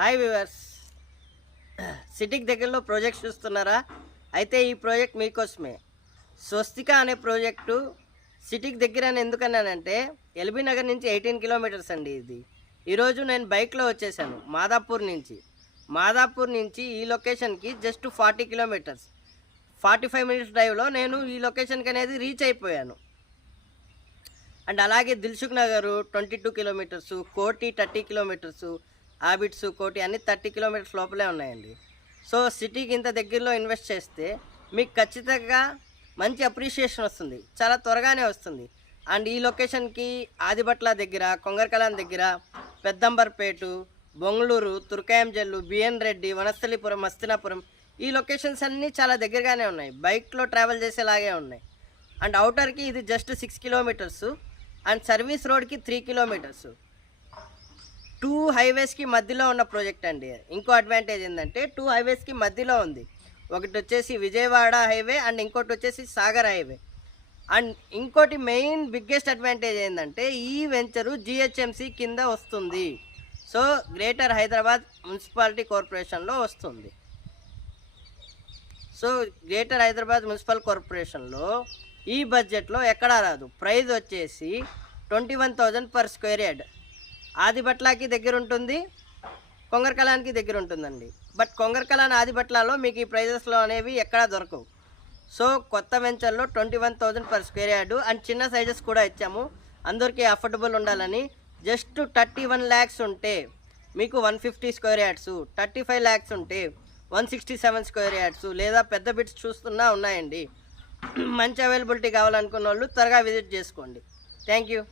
Hi viewers, సిటీకి దగ్గరలో project చూస్తున్నారా? అయితే ఈ ప్రాజెక్ట్ మీకోసమే. స్వస్తిక అనే ప్రాజెక్టు సిటీకి దగ్గర అని ఎందుకన్నానంటే ఎల్బీ నగర్ నుంచి 18 కిలోమీటర్స్ అండి. ఈరోజు నేను బైక్లో వచ్చేసాను మాదాపూర్ నుంచి ఈ లొకేషన్కి జస్ట్ 40 కిలోమీటర్స్, 45 మినిట్స్ డ్రైవ్లో నేను ఈ లొకేషన్కి అనేది రీచ్ అయిపోయాను. అండ్ అలాగే దిల్సుఖ్ నగర్ 22 కిలోమీటర్సు, కోటి 30 కిలోమీటర్సు, హ్యాబిట్స్ కోటి అన్ని 30 కిలోమీటర్స్ లోపలే ఉన్నాయండి. సో సిటీకి ఇంత దగ్గరలో ఇన్వెస్ట్ చేస్తే మీకు ఖచ్చితంగా మంచి అప్రిషియేషన్ వస్తుంది, చాలా త్వరగానే వస్తుంది. అండ్ ఈ లొకేషన్కి ఆదిబట్ల దగ్గర, కొంగరకలాన్ దగ్గర, పెద్దంబర్పేటు, బొంగళూరు, తుర్కాయంజల్లు, బిఎన్ రెడ్డి, వనస్థలిపురం, మస్తినాపురం ఈ లొకేషన్స్ అన్నీ చాలా దగ్గరగానే ఉన్నాయి, బైక్లో ట్రావెల్ చేసేలాగే ఉన్నాయి. అండ్ అవుటర్కి ఇది జస్ట్ 6 కిలోమీటర్సు అండ్ సర్వీస్ రోడ్కి 3 కిలోమీటర్సు. 2 హైవేస్కి మధ్యలో ఉన్న ప్రాజెక్ట్ అండి. ఇంకో అడ్వాంటేజ్ ఏంటంటే 2 హైవేస్కి మధ్యలో ఉంది. ఒకటి వచ్చేసి విజయవాడ హైవే అండ్ ఇంకోటి వచ్చేసి సాగర్ హైవే. అండ్ ఇంకోటి మెయిన్ బిగ్గెస్ట్ అడ్వాంటేజ్ ఏంటంటే ఈ వెంచరు జిహెచ్ఎంసి కింద వస్తుంది. సో గ్రేటర్ హైదరాబాద్ మున్సిపాలిటీ కార్పొరేషన్లో వస్తుంది. సో గ్రేటర్ హైదరాబాద్ మున్సిపల్ కార్పొరేషన్లో ఈ బడ్జెట్లో ఎక్కడా రాదు. ప్రైస్ వచ్చేసి 21,000 పర్ స్క్వేర్ యార్డ్. ఆదిబట్లాకి దగ్గర ఉంటుంది, కొంగరకలాన్కి దగ్గర ఉంటుందండి. బట్ కొంగరకలాన్ ఆదిబట్లాలో మీకు ఈ ప్రైజెస్లో అనేవి ఎక్కడా దొరకవు. సో కొత్త వెంచర్లో 21,000 పర్ స్క్వేర్ యార్డు అండ్ చిన్న సైజెస్ కూడా ఇచ్చాము, అందరికీ అఫోర్డబుల్ ఉండాలని. జస్ట్ 31 ల్యాక్స్ ఉంటే మీకు 150 స్క్వేర్ యార్డ్స్, 35 ల్యాక్స్ ఉంటే 167 స్క్వేర్ యార్డ్స్, లేదా పెద్ద బిట్స్ చూస్తున్నా ఉన్నాయండి. మంచి అవైలబిలిటీ కావాలనుకున్న వాళ్ళు త్వరగా విజిట్ చేసుకోండి. Thank you.